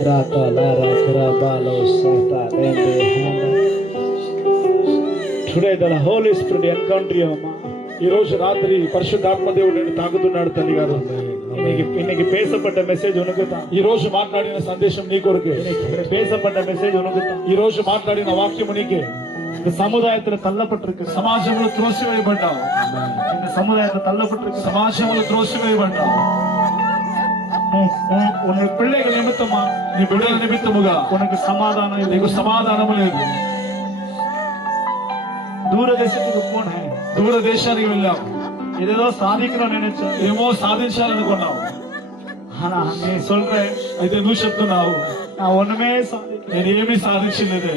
Today the Holy Spirit encounter you, అమ్మా. ఈ రోజు రాత్రి పరిశుద్ధాత్మ దేవుడు నిన్ను తాకుతున్నాడు తల్లి గారు. இன்னைக்கு பேசப்பட்ட மெசேஜ் உனக்கு தான். ఈ రోజు మాట్లాడిన సందేశం నీ కొరకే. பேசப்பட்ட மெசேஜ் உனக்கு தான். ఈ రోజు మాట్లాడిన వాక్యం నీకే. இந்த சமுதாயத்துல தள்ளப்பட்டிருக்கு, సమాజంలో త్రోసివేయబడ్డావు. இந்த சமுதாயத்துல தள்ளப்பட்டிருக்கு, సమాజంలో త్రోసివేయబడ్డావు. உன் பிள்ளைகள் నిమిత్తమా, నీ బిడ్డల నిమిత్తముగా ఉనకు సమాధానం, నీకు సమాధానం లేదు. దూరదేశానికి పోనే, దూరదేశానికి వెళ్ళావు, ఏదేదో సాధించడం నేను ఏమో సాధించాలనుకున్నావు. నేను சொல்றேன், అయితే నువ్వు చెప్తున్నావు நான் ஒண்ணுமே నేనేమీ సాధించలేదే.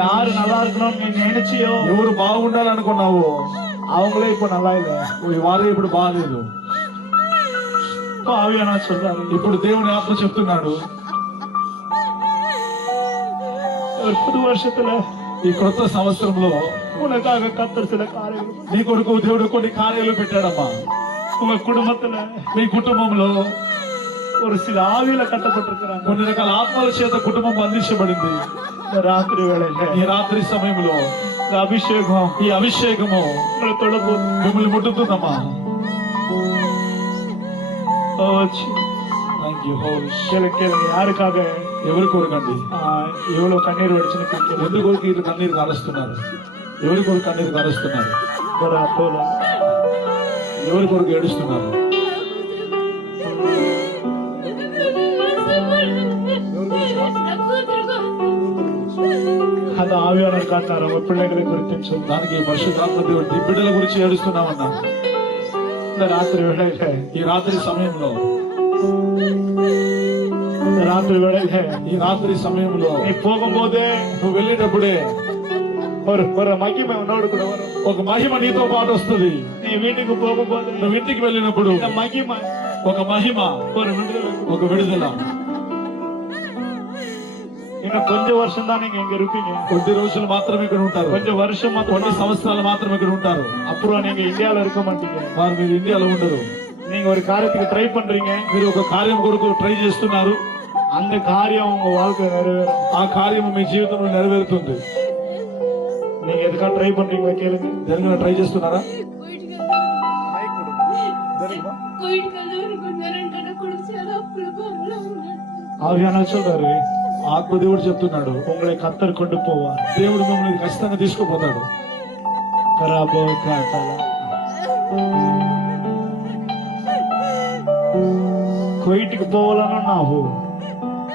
யாரு நல்லா இருக்கணும் நீ நினைச்சியோ, ఎవరు బాగుండాలనుకున్నావు அவங்களே ఇప్పుడు நல்லா இல்லை, వారే ఇప్పుడు బాగాలేదు. ఆవియానా சொல்றாரு, ఇప్పుడు దేవుని ఆత్మ చెప్తున్నాడు, పుదు వర్షத்துல ఈ కొత్త సంవత్సరంలో உனக்காக கர்த்தர் சில కార్యాలు, నీ కొరకు దేవుడు కొన్ని కార్యాలు పెట్టాడమ్మా. உங்க కుటుంబத்துல, మీ కుటుంబంలో ஒரு சில ఆవిల కట్టబట్టిరుக்கிறாங்க, కొన్ని రకాల ఆత్మల చేత కుటుంబం బంధించబడింది. రాత్రి వేళ, ఈ రాత్రి సమయంలో అభిషేకం, ఈ అభిషేకము మిమ్మల్ని ముట్టుతుందమ్మా. யாருக்காக, ఎవరి కొరకండి, ఎవరో కన్నీరు వడిచిన, ఎందుకు వీళ్ళు కన్నీరు కారుస్తున్నారు, ఎవరి కొరకు కన్నీరు కారుస్తున్నారు, ఎవరి కొరకు ఏడుస్తున్నారు? అది ఆవియానర్ కాంటారు, పిల్లల గురించి, దానికి పరిశుద్ధాత్మ దేవుడి బిడ్డల గురించి ఏడుస్తున్నామన్నా. రాత్రి వేళ, ఈ రాత్రి సమయంలో, రాత్రి వేళ, ఈ రాత్రి సమయంలో నీ పోకపోతే, నువ్వు వెళ్ళేటప్పుడే ఒక మహిమ ఉన్నాడు కూడా, ఒక మహిమ నీతో పాటు వస్తుంది. నీ వీటికి పోకపోతే, నువ్వు ఇంటికి వెళ్ళినప్పుడు మహిమ, ఒక మహిమ, ఒక విడుదల. ఇంకా కొంచెం వర్షం దా నీకు ఇంక இருப்பீங்க, కొద్ది రోజులు మాత్రమే ఇక్కడ ఉంటారు, కొంచెం వర్షం, కొన్ని సంవత్సరాలు మాత్రమే ఇక్కడ ఉంటారు. అప్పుడు నీకు ఇండియాలో இருக்க மாட்டீங்க, వారు మీరు ఇండియాలో ఉండరు. நீங்க ஒரு காரியத்துக்கு ட்ரை பண்றீங்க, మీరు ఒక కార్యం కొరకు ట్రై చేస్తున్నారు, அந்த కార్యం உங்க வாழ்க்கை நிறைவேறும், ఆ కార్యం మీ జీవితంలో నెరవేరుతుంది. நீங்க எதுக்காக ட்ரை பண்றீங்க கேளுங்க, దేనికైనా ట్రై చేస్తున్నారా? ఆవియానా சொல்றாரு, ఆత్మదేవుడు చెప్తున్నాడు, ఉங்களை కర్తర్ கொண்டு పోవారు, దేవుడు మిమ్మల్ని ఖచ్చితంగా తీసుకుపోతాడు. కువైట్కి పోవాలనున్నావు,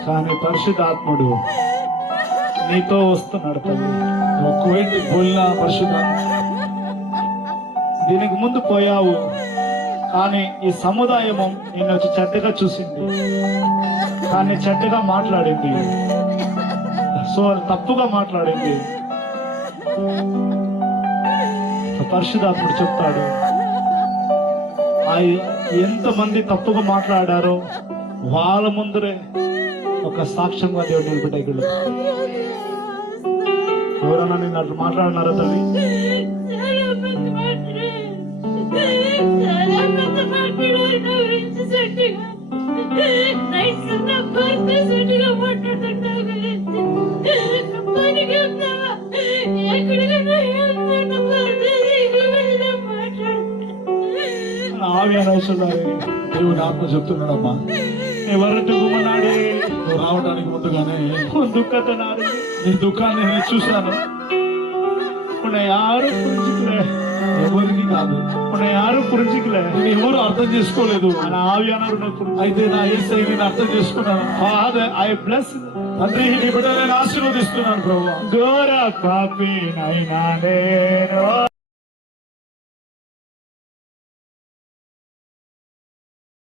కానీ పరిశుద్ధాత్ముడు నీతో వస్తున్నాడు. కువైట్కి పోయినా పరిశుద్ధాత్మ, దీనికి ముందు పోయావు, కానీ ఈ సముదాయము నిన్ను వచ్చి చెడ్డగా చూసింది, కానీ చెడ్డగా మాట్లాడింది, సో తప్పుగా మాట్లాడింది. పరిశుద్ధాత్ముడు చెప్తాడు, ఎంతమంది తప్పుగా మాట్లాడారో వాళ్ళ ముందరే ఒక సాక్ష్యంగా దేవుడు నిలబెట్టాడు. ఎవరన్నా నిన్ను అట్లా మాట్లాడినారా తల్లి? దేవుని ఆత్మ చెప్తున్నాడమ్మా, ఎవరంటుకు మున్నాడే, నువ్వు రావడానికి ముందుగానే దుఃఖతనాడు, నీ దుఃఖాన్ని నేను చూశాను. యారు పురించుకులే, ఎవరికి కాదు, యారు పురించుకులే, నేను ఎవరు అర్థం చేసుకోలేదు. అయితే నా యేసయ్య నేను అర్థం చేసుకున్నాను. ఐ బ్లెస్, తండ్రి నీ బిడ్డలను ఆశీర్వదిస్తున్నాను ప్రభు. ఘోర పాపి నైనా నేను